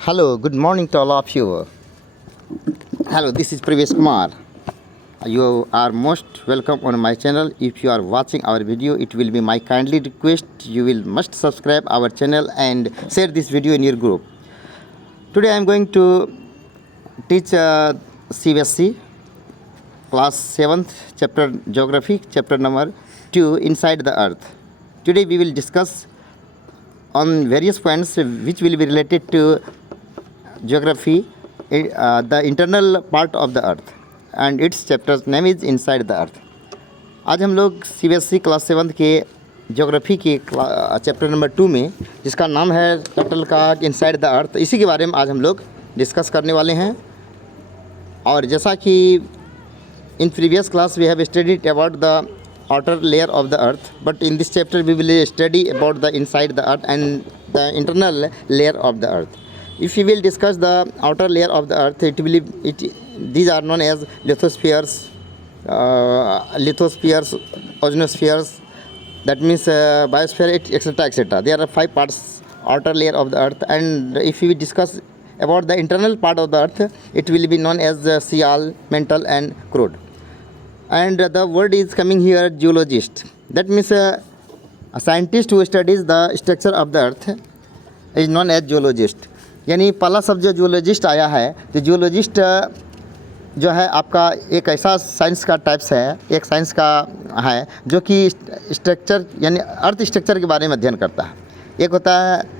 Hello, good morning to all of you. Hello, this is Pravesh Kumar. You are most welcome on my channel. If you are watching our video, it will be my kindly request you will must subscribe our channel and share this video in your group. Today I am going to teach CBSE class 7th chapter geography, chapter number 2 inside the earth. Today we will discuss on various points which will be related to geography, the internal part of the earth and its chapter's name is inside the earth. आज हम लोग CBSE class 7 के geography के chapter number 2 में जिसका नाम है title का इनसाइड द अर्थ, इसी के बारे में आज हम लोग डिस्कस करने वाले हैं. और जैसा कि in previous class we have studied about the outer layer of the earth, but in this chapter we will study about the inside the earth and the internal layer of the earth. If we will discuss the outer layer of the earth, these are known as lithospheres, ozonospheres, that means biosphere, etc., etc. There are 5 parts outer layer of the earth, and if we discuss about the internal part of the earth, it will be known as seal, mantle and crud. And the word is coming here geologist, that means a scientist who studies the structure of the earth is known as geologist. यानी पहला शब्द जो geologist आया है, तो geologist जो है आपका एक ऐसा साइंस का टाइप्स है, एक साइंस का है जो कि स्ट्रक्चर यानी अर्थ स्ट्रक्चर के बारे में अध्ययन करता है. एक होता है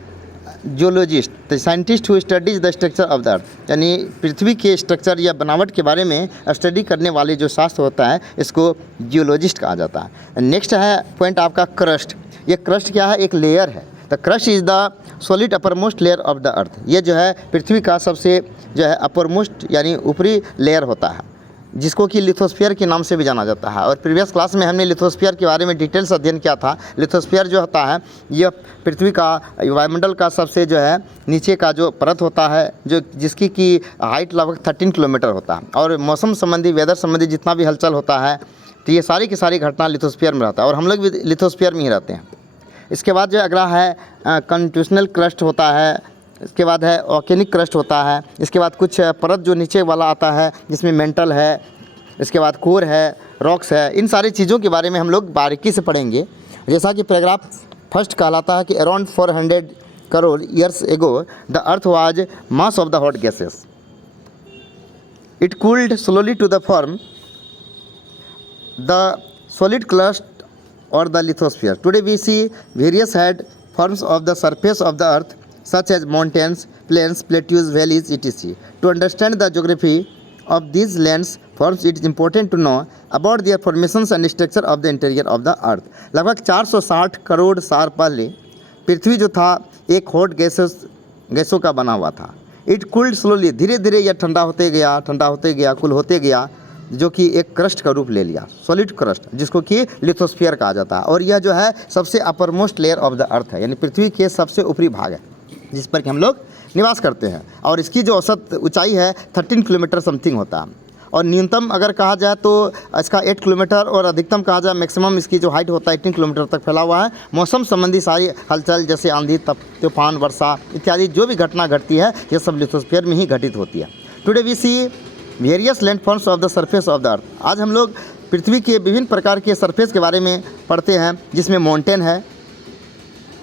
geologist, the scientist who studies the structure of the अर्थ, यानी पृथ्वी के स्ट्रक्चर या बनावट के बारे में स्टडी करने वाले जो शास्त्र होता है इसको जियोलॉजिस्ट कहा जाता है. नेक्स्ट है पॉइंट आपका क्रस्ट. ये क्रस्ट क्या है? एक लेयर है. The crust is the solid upper most layer of the अर्थ. ये जो है पृथ्वी का सबसे जो है अपर मोस्ट यानी ऊपरी लेयर होता है, जिसको कि लिथोस्फीयर के नाम से भी जाना जाता है. और प्रीवियस क्लास में हमने लिथोस्फीयर के बारे में डिटेल्स अध्ययन किया था. लिथोस्फीयर जो होता है यह पृथ्वी का वायुमंडल का सबसे जो है नीचे का जो परत होता है, जो जिसकी की हाइट लगभग 13 किलोमीटर होता है. और मौसम संबंधी, वेदर संबंधी जितना भी हलचल होता है, तो ये सारी की सारी घटना लिथोस्फीयर में रहता है और हम लोग भी लिथोस्फीयर में ही रहते हैं. इसके बाद जो अगला है कंटिन्यूशनल क्रस्ट होता है. इसके बाद है ऑर्गेनिक क्रस्ट होता है. इसके बाद कुछ परत जो नीचे वाला आता है जिसमें मेंटल है. इसके बाद कोर है, रॉक्स है. इन सारी चीज़ों के बारे में हम लोग बारीकी से पढ़ेंगे. जैसा कि पैराग्राफ फर्स्ट कहलाता है कि around 400 crore years ago the earth was mass of the hot gases. It cooled slowly to the form the solid crust or the lithosphere. Today we see various head forms of the surface of the earth such as mountains, plains, plateaus, valleys, etc. To understand the geography of these lands forms, it is important to know about their formations and structure of the interior of the earth. लगभग 460 करोड़ साल पहले पृथ्वी जो था एक hot गैसों का बना हुआ था. इट कूल्ड स्लोली, धीरे धीरे यह ठंडा होते गया, कूल होते गया, जो कि एक क्रस्ट का रूप ले लिया, सॉलिड क्रस्ट, जिसको कि लिथोस्फीयर कहा जाता है. और यह जो है सबसे upper most layer of the अर्थ है, यानी पृथ्वी के सबसे ऊपरी भाग है जिस पर कि हम लोग निवास करते हैं. और इसकी जो औसत ऊंचाई है 13 किलोमीटर समथिंग होता है. और न्यूनतम अगर कहा जाए तो इसका 8 किलोमीटर और अधिकतम कहा जाए मैक्सिमम इसकी जो हाइट होता है 18 किलोमीटर तक फैला हुआ है. मौसम संबंधी सारी हलचल जैसे आंधी, तूफान, वर्षा इत्यादि जो भी घटना घटती है ये सब लिथोस्फीयर में ही घटित होती है. Today we see various landforms of the surface of the earth. आज हम लोग पृथ्वी के विभिन्न प्रकार के सरफेस के बारे में पढ़ते हैं, जिसमें माउंटेन है,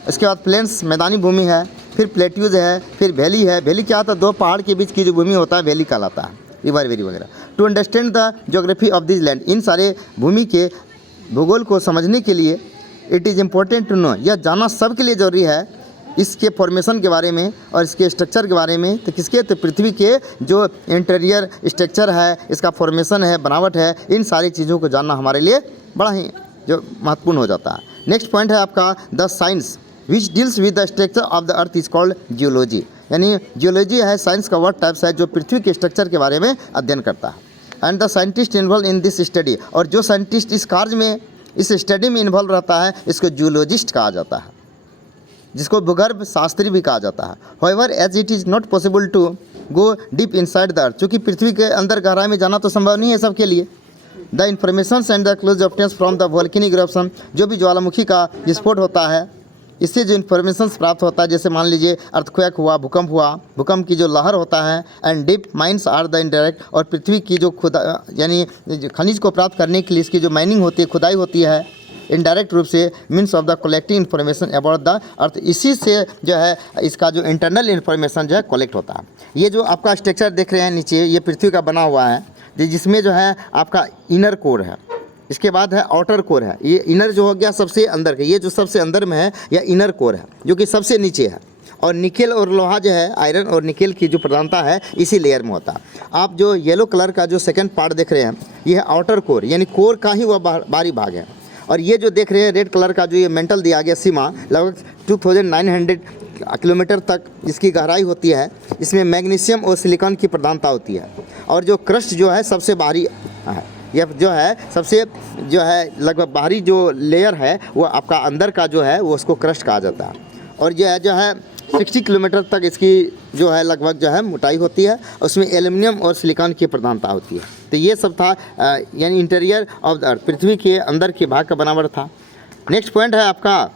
इसके बाद प्लेन्स मैदानी भूमि है, फिर प्लेट्यूज है, फिर वैली है. वैली क्या होता है? 2 पहाड़ के बीच की जो भूमि होता है वैली कहलाता है, रिवर वैली वगैरह. To understand the geography of this land, इन सारे भूमि के भूगोल को समझने के लिए it is important to know, यह जानना सबके लिए ज़रूरी है इसके फॉर्मेशन के बारे में और इसके स्ट्रक्चर के बारे में. तो किसके? तो पृथ्वी के जो इंटीरियर स्ट्रक्चर है, इसका फॉर्मेशन है, बनावट है, इन सारी चीज़ों को जानना हमारे लिए बड़ा ही जो महत्वपूर्ण हो जाता है. नेक्स्ट पॉइंट है आपका the science which deals with the structure of the earth is called geology. यानी जियोलॉजी है साइंस का वर्ड टाइप्स है जो पृथ्वी के स्ट्रक्चर के बारे में अध्ययन करता है. And the scientist involve in this study, और जो साइंटिस्ट इस कार्य में, इस स्टडी में इन्वॉल्व रहता है, इसको जियोलॉजिस्ट कहा जाता है, जिसको भूगर्भ शास्त्री भी कहा जाता है. However as it is not possible to go deep inside the earth, चूँकि पृथ्वी के अंदर गहराई में जाना तो संभव नहीं है सबके लिए. The information and the close obtains from the volcanic eruption, जो भी ज्वालामुखी का विस्फोट होता है इससे जो इन्फॉर्मेशन प्राप्त होता है, जैसे मान लीजिए अर्थक्वेक हुआ, भूकंप हुआ, भूकंप की जो लहर होता है, and deep mines are the indirect, और पृथ्वी की जो यानी खनिज को प्राप्त करने के लिए इसकी जो माइनिंग होती है, खुदाई होती है, इनडायरेक्ट रूप से means of the collecting information about the earth, इसी से जो है इसका जो इंटरनल इन्फॉर्मेशन जो है कलेक्ट होता है। ये जो आपका स्ट्रक्चर देख रहे हैं नीचे, ये पृथ्वी का बना हुआ है, जिसमें जो है आपका इनर कोर है, इसके बाद है आउटर कोर है। ये इनर जो हो गया सबसे अंदर का, ये जो सबसे अंदर में है यह इनर कोर है, जो कि सबसे नीचे है। और निकेल और लोहा जो है, आयरन और निकेल की जो प्रधानता है इसी लेयर में होता है। आप जो येलो कलर का जो सेकंड पार्ट देख रहे हैं, ये है आउटर कोर, यानी कोर का ही वह बाहरी भाग है। और ये जो देख रहे हैं रेड कलर का जो ये मेंटल दिया गया सीमा, लगभग 2900 किलोमीटर तक इसकी गहराई होती है। इसमें मैग्नीशियम और सिलिकॉन की प्रधानता होती है। और जो क्रस्ट जो है सबसे बाहरी है, यह जो है सबसे जो है लगभग बाहरी जो लेयर है वो आपका अंदर का जो है वो उसको क्रस्ट कहा जाता है। और यह जो है 60 किलोमीटर तक इसकी जो है लगभग जो है मोटाई होती है। उसमें एल्युमिनियम और सिलिकॉन की प्रधानता होती है। तो ये सब था यानी इंटीरियर ऑफ द अर्थ, पृथ्वी के अंदर के भाग का बनावट था। नेक्स्ट पॉइंट है आपका,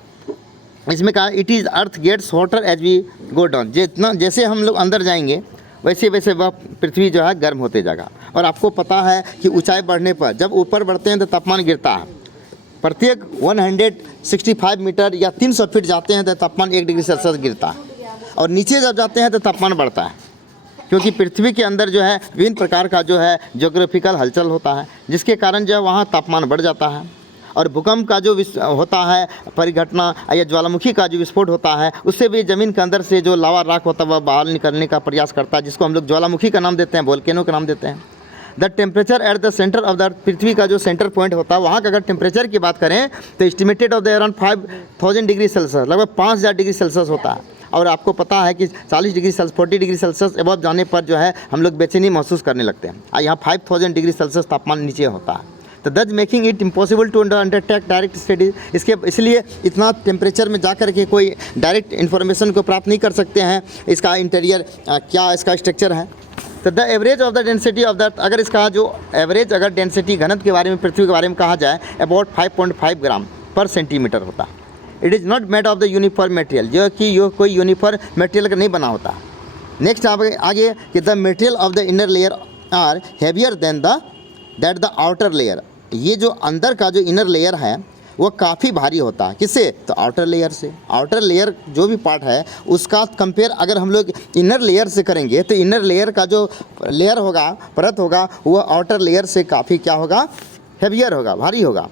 इसमें कहा it is earth gets hotter as we go down, जितना जैसे हम लोग अंदर जाएंगे वैसे वैसे वह पृथ्वी जो है गर्म होते जाएगा। और आपको पता है कि ऊंचाई बढ़ने पर जब ऊपर बढ़ते हैं तो तापमान गिरता है। प्रत्येक 165 मीटर या 300 फीट जाते हैं तो तापमान 1 डिग्री सेल्सियस गिरता है। और नीचे जब जाते हैं तो तापमान बढ़ता है, क्योंकि पृथ्वी के अंदर जो है विभिन्न प्रकार का जो है ज्योग्राफिकल हलचल होता है, जिसके कारण जो है वहाँ तापमान बढ़ जाता है। और भूकंप का जो होता है परिघटना या ज्वालामुखी का जो विस्फोट होता है, उससे भी ज़मीन के अंदर से जो लावा राख होता है वह बाहर निकलने का प्रयास करता है, जिसको हम लोग ज्वालामुखी का नाम देते हैं, वोल्केनो का नाम देते हैं। The temperature at the centre of the earth, पृथ्वी का जो सेंटर पॉइंट होता है वहाँ का अगर टेम्परेचर की बात करें तो estimated of the around 5000 degree Celsius, लगभग 5000 डिग्री सेल्सियस होता है। और आपको पता है कि 40 degree Celsius 40 degree Celsius above जाने पर जो है हम लोग बेचैनी महसूस करने लगते हैं। और यहाँ 5000 डिग्री सेल्सियस तापमान नीचे होता है। तो thus making it impossible to undertake direct study, इसलिए इतना टेम्परेचर में जाकर के कोई डायरेक्ट इन्फॉर्मेशन को प्राप्त नहीं कर सकते हैं इसका इंटीरियर क्या इसका स्ट्रक्चर है। तो the average of the density of the, अगर इसका जो एवरेज अगर डेंसिटी घनत्व के बारे में पृथ्वी के बारे में कहा जाए, अबाउट 5.5 ग्राम पर सेंटीमीटर होता है। It is not made of the uniform material, जो कि यो कोई यूनिफॉर्म मटेरियल का नहीं बना होता। नेक्स्ट आगे कि the material of the inner layer are heavier than that the outer layer, ये जो अंदर का जो इनर लेयर है वो काफ़ी भारी होता है। किससे? तो आउटर लेयर से। आउटर लेयर जो भी पार्ट है उसका कंपेयर अगर हम लोग इनर लेयर से करेंगे तो इनर लेयर का जो लेयर होगा, परत होगा, वो आउटर लेयर से काफ़ी क्या होगा, हैवियर होगा, भारी होगा।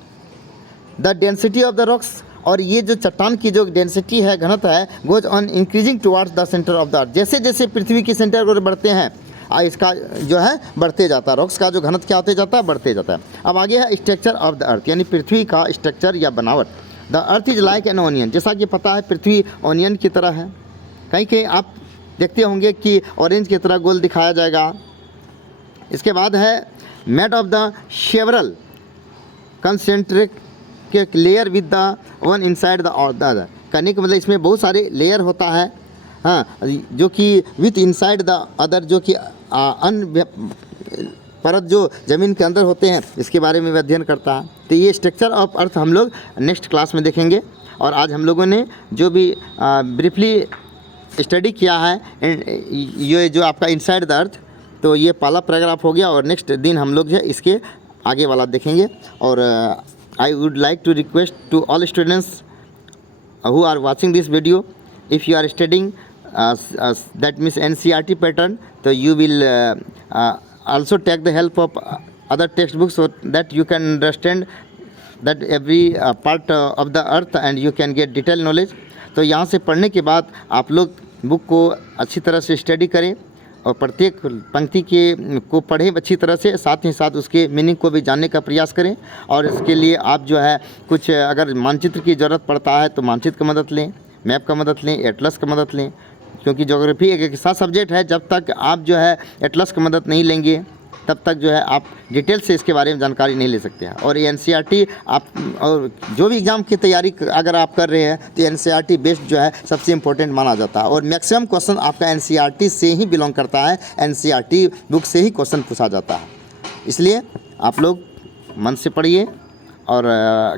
The density of the rocks, और ये जो चट्टान की जो डेंसिटी है, घनत्व है, goes on increasing towards the centre of the अर्थ, जैसे जैसे पृथ्वी के सेंटर को बढ़ते हैं इसका जो है बढ़ते जाता है, रॉक्स का जो घनत्व क्या होते जाता है, बढ़ते जाता है। अब आगे है स्ट्रक्चर ऑफ द अर्थ, यानी पृथ्वी का स्ट्रक्चर या बनावट। The earth is like an onion, जैसा कि पता है पृथ्वी ऑनियन की तरह है। कहीं कहीं आप देखते होंगे कि ऑरेंज की तरह गोल दिखाया जाएगा। इसके बाद है made of the several concentric के layer with the one inside the other, करने का मतलब इसमें बहुत सारे लेयर होता है, हाँ, जो कि विथ इनसाइड द अदर, जो कि अन्य परत जो ज़मीन के अंदर होते हैं, इसके बारे में अध्ययन करता है। तो ये स्ट्रक्चर ऑफ अर्थ हम लोग नेक्स्ट क्लास में देखेंगे। और आज हम लोगों ने जो भी ब्रीफली स्टडी किया है ये जो आपका इनसाइड द अर्थ, तो ये पहला पैराग्राफ हो गया। और नेक्स्ट दिन हम लोग जो है इसके आगे वाला देखेंगे। और I would like to request to all students who are watching this video, if you are studying that means NCERT pattern, so you will also take the help of other textbooks so that you can understand that every part of the earth and you can get detailed knowledge. तो यहाँ से पढ़ने के बाद आप लोग book को अच्छी तरह से स्टडी करें और प्रत्येक पंक्ति को पढ़ें अच्छी तरह से, साथ ही साथ उसके मीनिंग को भी जानने का प्रयास करें। और इसके लिए आप जो है कुछ अगर मानचित्र की ज़रूरत पड़ता है तो मानचित्र की मदद लें, मैप का मदद लें, एटलस का मदद लें, क्योंकि ज्योग्राफी एक ऐसा सब्जेक्ट है जब तक आप जो है एटलस की मदद नहीं लेंगे तब तक जो है आप डिटेल से इसके बारे में जानकारी नहीं ले सकते हैं। और NCERT आप और जो भी एग्ज़ाम की तैयारी अगर आप कर रहे हैं तो NCERT बेस्ड जो है सबसे इम्पोर्टेंट माना जाता है। और मैक्सिमम क्वेश्चन आपका NCERT से ही बिलोंग करता है, NCERT बुक से ही क्वेश्चन पूछा जाता है। इसलिए आप लोग मन से पढ़िए और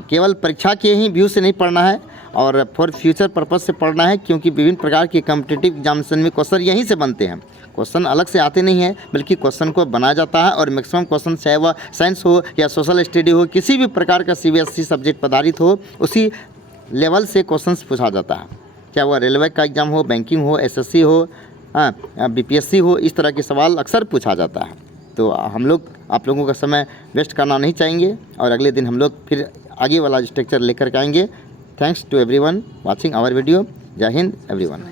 केवल परीक्षा के ही व्यू से नहीं पढ़ना है, और फॉर फ्यूचर पर्पज़ से पढ़ना है, क्योंकि विभिन्न प्रकार के कॉम्पिटिटिव एग्जामिनेशन में क्वेश्चन यहीं से बनते हैं। क्वेश्चन अलग से आते नहीं हैं, बल्कि क्वेश्चन को बनाया जाता है और मैक्सिमम क्वेश्चन चाहे वह साइंस हो या सोशल स्टडी हो, किसी भी प्रकार का CBSE सब्जेक्ट आधारित हो, उसी लेवल से क्वेश्चंस पूछा जाता है। क्या वह रेलवे का एग्ज़ाम हो, बैंकिंग हो, SSC हो, BPSC हो, इस तरह के सवाल अक्सर पूछा जाता है। तो हम लोग आप लोगों का समय वेस्ट करना नहीं चाहेंगे और अगले दिन हम लोग फिर आगे वाला स्ट्रक्चर लेकर के आएंगे। Thanks to everyone watching our video. जय हिंद एवरीवन।